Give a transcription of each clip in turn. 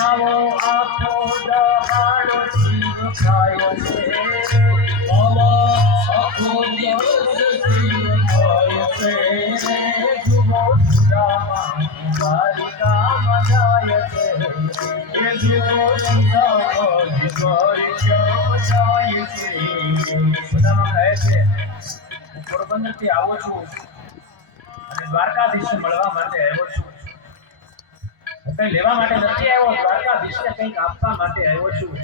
આવો આખો દહાડો શિવ ખાય છે આમાં આખો દિવસ શિવ ખાય છે જુઓ સુદામા દ્વારિકામાં જાય છે એ જુઓ સુદામા દ્વારિકામાં જાય છે સુદામા કહે છે પોરબંદરથી આવું છું અને દ્વારકાધીશ મળવા માટે આવ્યો છું કંઈ લેવા માટે નથી આવ્યો? દ્વારકાધીશને કંઈક આપવા માટે આવ્યો છું.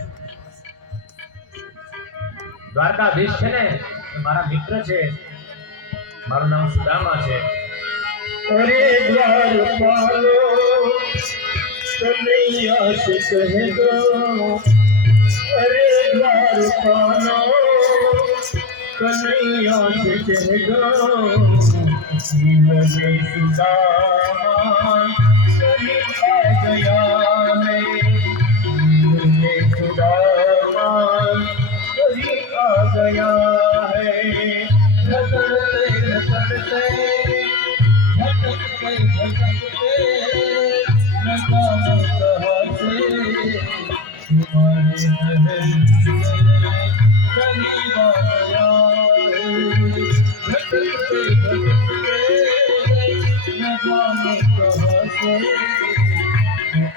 દ્વારકાધીશ છે ને મારા મિત્ર છે. મારું નામ સુદામા છે. અરે દ્વારપાલો કનૈયા સે કહે દો અરે દ્વારપાલો કનૈયા સે કહે દો જીવને સુદામા दयाले तुझे खुदा वही आ गया है धड़कते धड़कते धड़कते धड़कते नकामों कहा से तुम्हारे महल करीब आ गया है धड़कते धड़कते नकामों कहा से Thank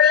you.